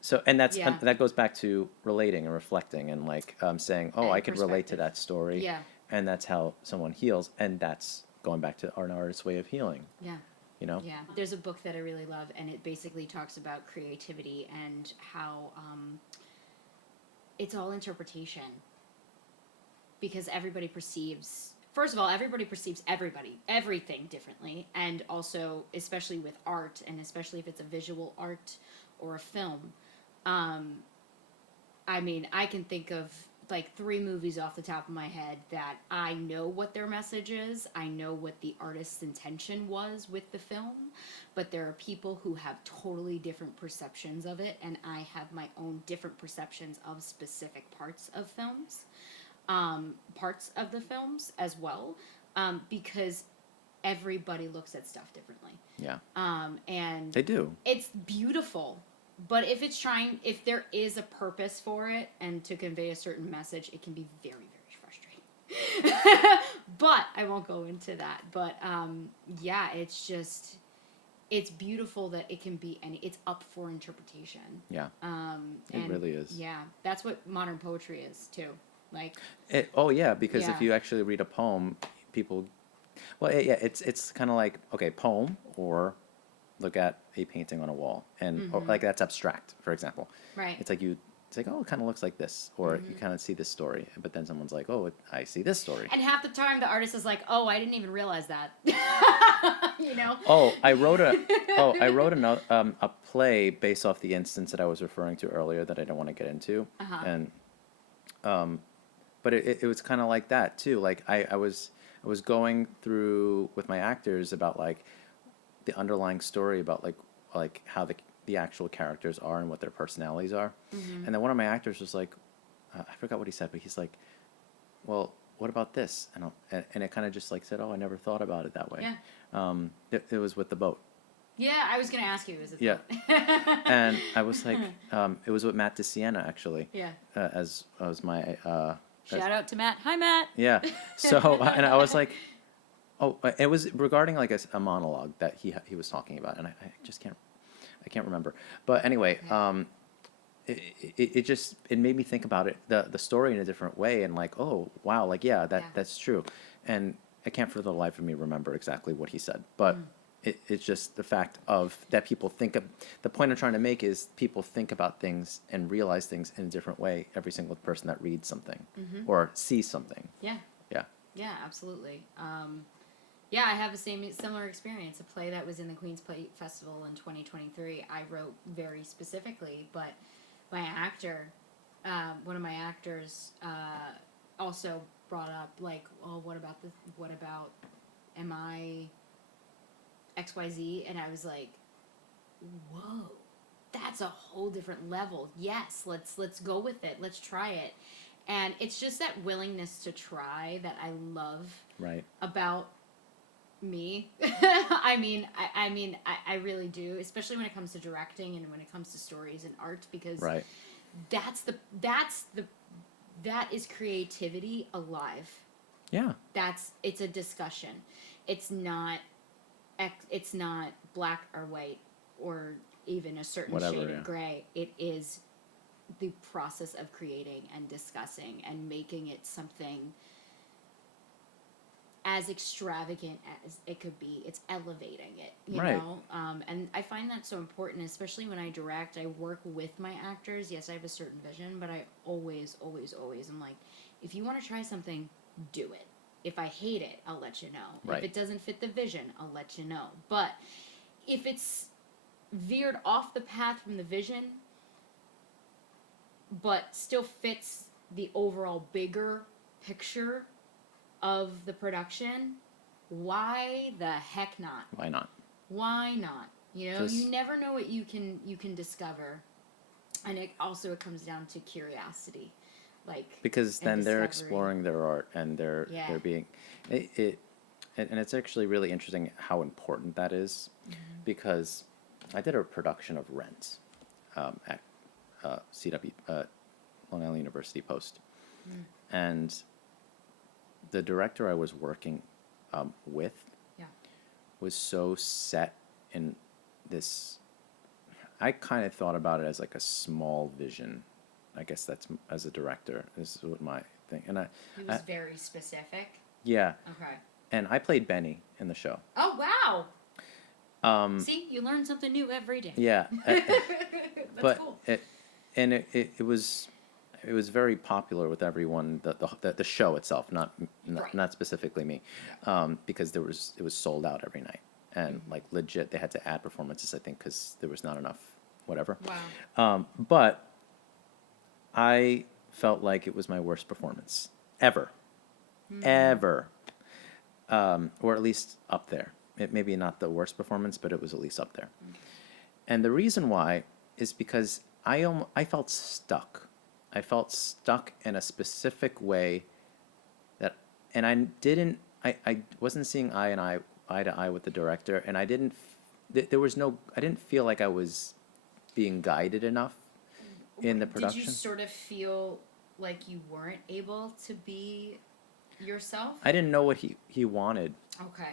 So, and that goes back to relating and reflecting and like saying, oh, And I could relate to perspective. that story. Yeah. And that's how someone heals. And that's going back to an artist's way of healing, Yeah. Yeah. There's a book that I really love, and it basically talks about creativity and how it's all interpretation. Because everybody perceives everything differently, and also, especially with art, and especially if it's a visual art or a film. I mean, I can think of like 3 movies off the top of my head that I know what their message is. I know what the artist's intention was with the film, but there are people who have totally different perceptions of it, and I have my own different perceptions of specific parts of films, parts of the films as well, because everybody looks at stuff differently. Yeah. And They do. it's beautiful. But if there is a purpose for it and to convey a certain message, it can be very, very frustrating. But I won't go into that. But it's just, it's beautiful that it can be any. It's up for interpretation. Yeah, it And really is. yeah, that's what modern poetry is too. Like, Oh yeah, because if yeah, you actually read a poem, people, well, yeah, it's kind of like, okay, poem, or look at a painting on a wall, and or like that's abstract, for example. right. It's like, oh, it kind of looks like this, or you kind of see this story, but then someone's like, oh, I see this story. And half the time, the artist is like, "Oh, I didn't even realize that." You know. Oh, I wrote a play based off the instance that I was referring to earlier that I don't want to get into, Uh-huh. and but it was kind of like that too. Like I was going through with my actors about like the underlying story about like how the actual characters are and what their personalities are, and then one of my actors was like, I forgot what he said, but he's like, well, what about this? And it kind of just like said, oh, I never thought about it that way. Yeah. It was with the boat. Yeah, I was gonna ask you. Is it? Yeah. And I was like, it was with Matt DeSiena actually. Yeah. As my Shout out to Matt. Hi, Matt. yeah. So and I was like, oh, it was regarding like a monologue that he was talking about, and I just can't remember. But anyway, it just it made me think about the story in a different way, and like, oh wow, like yeah, that's true, and I can't for the life of me remember exactly what he said, but it's just the fact of that people think of the point I'm trying to make is people think about things and realize things in a different way. Every single person that reads something or sees something. Yeah. Yeah. Yeah, absolutely. Yeah, I have a similar experience. A play that was in the Queen's Play Festival in 2023. I wrote very specifically, but my actor, one of my actors, also brought up like, oh, what about, am I XYZ? And I was like, whoa, that's a whole different level. Yes, let's go with it. Let's try it. And it's just that willingness to try that I love Right. about me. I really do, especially when it comes to directing and when it comes to stories and art, because Right. that is creativity alive. Yeah. It's a discussion. It's not it's not black or white or even a certain Whatever, shade yeah. of gray. It is the process of creating and discussing and making it something as extravagant as it could be. It's elevating it, you Right. know? And I find that so important, especially when I direct. I work with my actors. Yes, I have a certain vision, but I always, always, always am like, if you want to try something, do it. If I hate it, I'll let you know. Right. If it doesn't fit the vision, I'll let you know. But if it's veered off the path from the vision, but still fits the overall bigger picture of the production, why the heck not? Why not? Why not? You know, Just- you never know what you can discover, and it comes down to curiosity, like, Because and then they're discovery. exploring their art and Yeah. they're being and it's actually really interesting how important that is, because I did a production of Rent at CW Long Island University Post, and the director I was working with Yeah. was so set in this. I kind of thought about it as like a small vision. I guess that's as a director. This is what my thing, and He was very specific. yeah, Okay. and I played Benny in the show. Oh wow! See, you learn something new every day. Yeah, That's but cool. it was very popular with everyone. The show itself, Right. not specifically me, because it was sold out every night, and like legit they had to add performances, I think, because there was not enough whatever. Wow. But I felt like it was my worst performance ever, ever, or at least up there. It maybe not the worst performance, but it was at least up there. And the reason why is because I felt stuck. I felt stuck in a specific way that, and I wasn't seeing eye to eye with the director, and I didn't feel like I was being guided enough in the production. Did you sort of feel like you weren't able to be yourself? I didn't know what he wanted. Okay.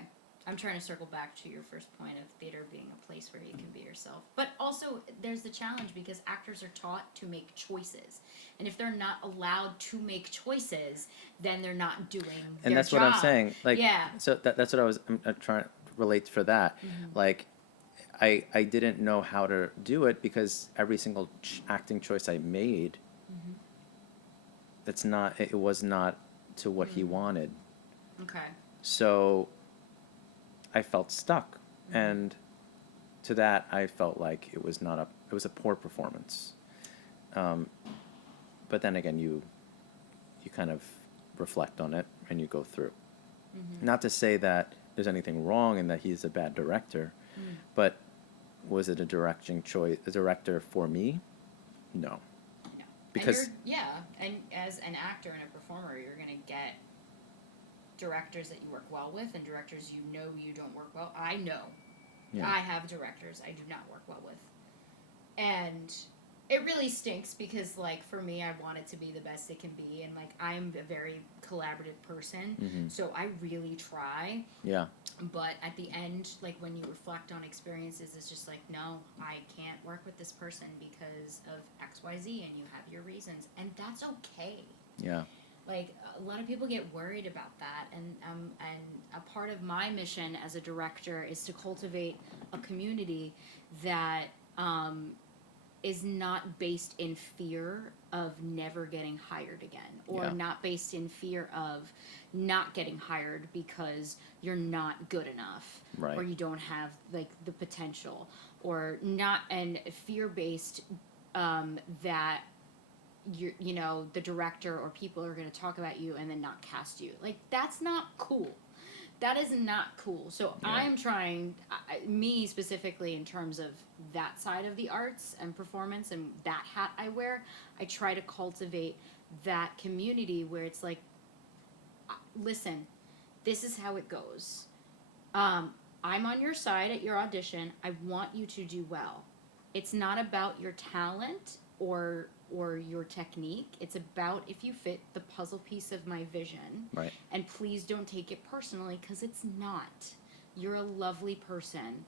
I'm trying to circle back to your first point of theater being a place where you can be yourself. But also, there's the challenge because actors are taught to make choices. And if they're not allowed to make choices, then they're not doing And their that's what I'm job. saying. Like, Yeah. so that's what I'm trying to relate for that. Like, I didn't know how to do it because every single acting choice I made, it was not to what he wanted. Okay. So I felt stuck, and to that I felt like it was a poor performance. But then again, you kind of reflect on it and you go through. Not to say that there's anything wrong and that he's a bad director, but was it a director for me? No. No. Because and as an actor and a performer, you're going to get directors that you work well with and directors you don't work well. I know. Yeah. I have directors I do not work well with. And it really stinks because, like, for me, I want it to be the best it can be. And, like, I'm a very collaborative person. So I really try. Yeah. But at the end, like, when you reflect on experiences, it's just like, no, I can't work with this person because of X, Y, Z, and you have your reasons. And that's okay. Yeah. Like, a lot of people get worried about that, and a part of my mission as a director is to cultivate a community that is not based in fear of never getting hired again, or not based in fear of not getting hired because you're not good enough, Right. or you don't have, like, the potential, or not, and fear-based that the director or people are going to talk about you and then not cast you. Like, that's not cool. That is not cool. So I'm trying, me specifically in terms of that side of the arts and performance and that hat I wear, I try to cultivate that community where it's like, listen, this is how it goes. I'm on your side at your audition. I want you to do well. It's not about your talent or your technique. It's about if you fit the puzzle piece of my vision. Right. And please don't take it personally, because it's not. You're a lovely person.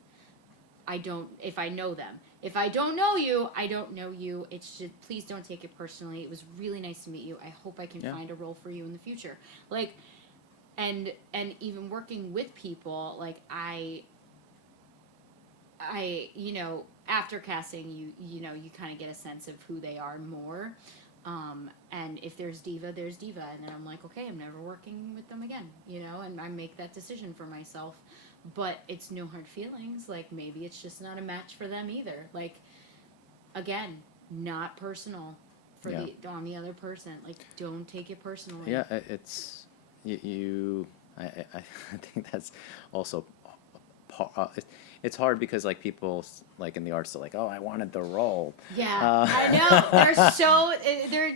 If I know them. If I don't know you, I don't know you. It's just, please don't take it personally. It was really nice to meet you. I hope I can find a role for you in the future. Like, and even working with people, like, I after casting, you kind of get a sense of who they are more. And if there's diva, there's diva. And then I'm like, okay, I'm never working with them again, and I make that decision for myself. But it's no hard feelings. Like, maybe it's just not a match for them either. Like, again, not personal on the other person. Like, don't take it personally. Yeah, it's I think that's also it's hard because, like, people, like, in the arts are like, oh, I wanted the role. Yeah, I know. They're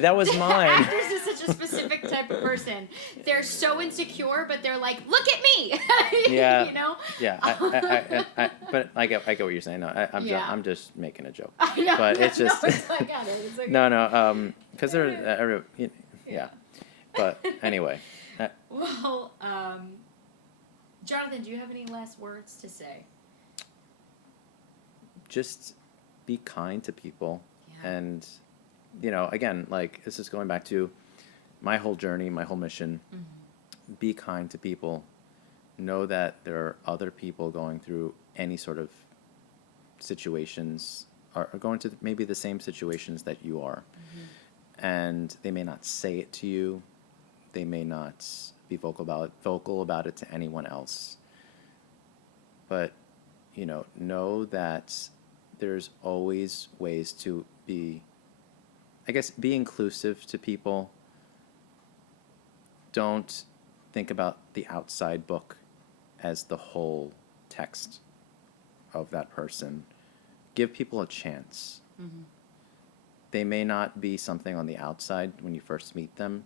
that was mine. Actors is such a specific type of person. They're so insecure, but they're like, look at me. Yeah. Yeah. But I get what you're saying. No, I'm just making a joke. I know. But it's just I got it. It's okay. no, because they're yeah. But anyway. Well, Jonathan, do you have any last words to say? Just be kind to people. Yeah. And, again, like, this is going back to my whole journey, my whole mission. Be kind to people. Know that there are other people going through any sort of situations, are going to maybe the same situations that you are. And they may not say it to you. They may not be vocal about it to anyone else. But, know that there's always ways to be inclusive to people. Don't think about the outside book as the whole text of that person. Give people a chance. They may not be something on the outside when you first meet them,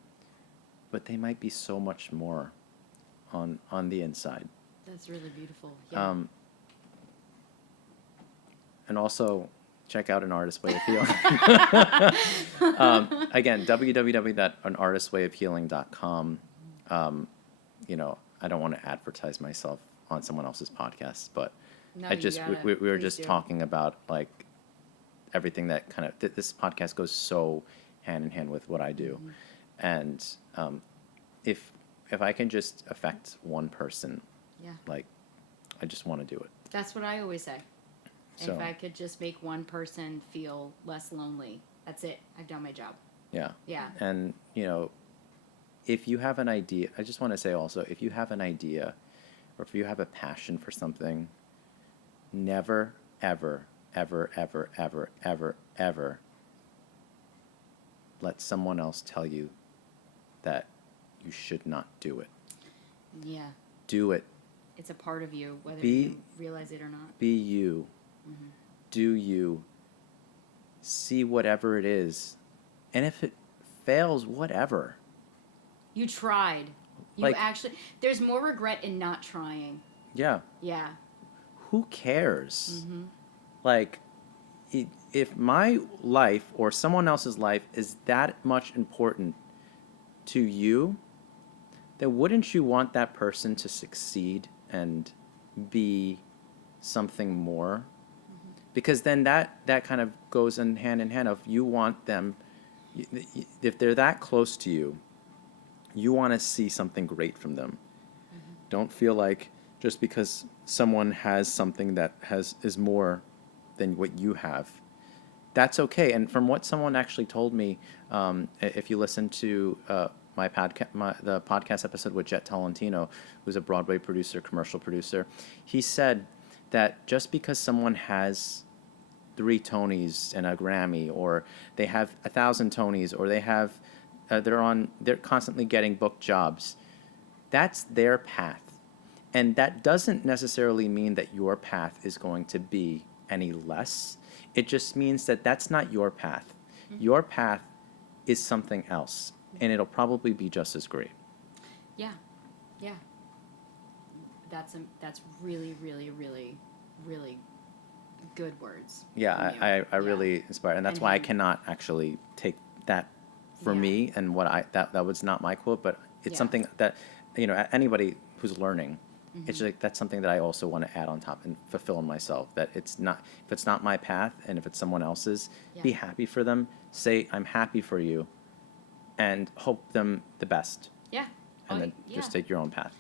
but they might be so much more on the inside. That's really beautiful. Yeah. And also, check out An Artist's Way of Healing. Again, www.anartistwayofhealing.com. I don't want to advertise myself on someone else's podcast, but No, I you just gotta. we were Please just do. talking about like everything that kind of this podcast goes so hand in hand with what I do, Mm-hmm. and if if I can just affect one person, Yeah. like I just want to do it. That's what I always say. If So I could just make one person feel less lonely, that's it. I've done my job. yeah, Yeah. and if you have an idea, I just want to say also, if you have an idea or if you have a passion for something, never, ever, ever, ever, ever, ever, ever let someone else tell you that you should not do it. Yeah. Do it. It's a part of you, whether Be you realize it or not. be you. Mm-hmm. Do you. See whatever it is. And if it fails, whatever. You tried. You Like, actually. There's more regret in not trying. yeah, Yeah. who cares? Mm-hmm. Like, if my life or someone else's life is that much important to you, then wouldn't you want that person to succeed and be something more? Because then that kind of goes in hand of you want them, if they're that close to you, you want to see something great from them. Don't feel like just because someone has something that is more than what you have, that's okay. And from what someone actually told me, if you listen to the podcast episode with Jet Tolentino, who's a Broadway producer, commercial producer, he said that just because someone has 3 Tonys and a Grammy, or they have 1,000 Tonys, or they're constantly getting booked jobs, that's their path. And that doesn't necessarily mean that your path is going to be any less. It just means that that's not your path. Your path is something else, and it'll probably be just as great. Yeah. Yeah. That's really, really, really, really good words. Yeah, from you. I really inspire, and that's And why I him. cannot actually take that for Yeah. me, and that was not my quote, but it's Yeah. something that anybody who's learning, it's Mm-hmm. like that's something that I also want to add on top and fulfill in myself. That it's not, if it's not my path, and if it's someone else's, be Yeah. happy for them. Say I'm happy for you, and hope them the best, Yeah. and then Yeah. just take your own path.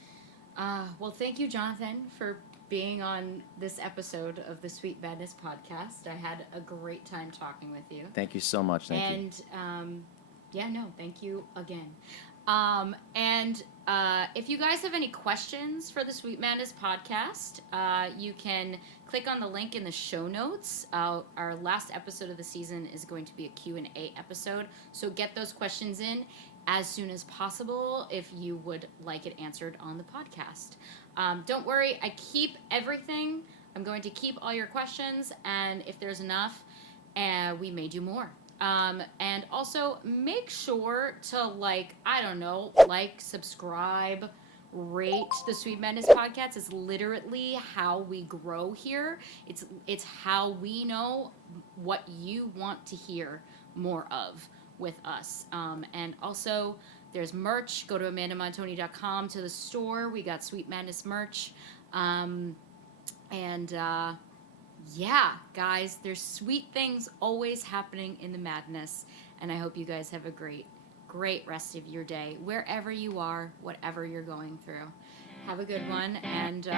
Well, thank you, Jonathan, for being on this episode of the Sweet Madness podcast. I had a great time talking with you. Thank you so much. Thank you. And yeah, no, thank you again. If you guys have any questions for the Sweet Madness podcast, you can click on the link in the show notes. Our last episode of the season is going to be a Q&A episode, so get those questions in as soon as possible if you would like it answered on the podcast. Don't worry, I keep everything. I'm going to keep all your questions, and if there's enough, we may do more. And also make sure to like subscribe, rate the Sweet Madness podcast. It's literally how we grow here. It's how we know what you want to hear more of with us. And also there's merch. Go to amandamontoni.com to the store. We got Sweet Madness merch. Yeah, guys, there's sweet things always happening in the madness, and I hope you guys have a great, great rest of your day, wherever you are, whatever you're going through. Have a good one, and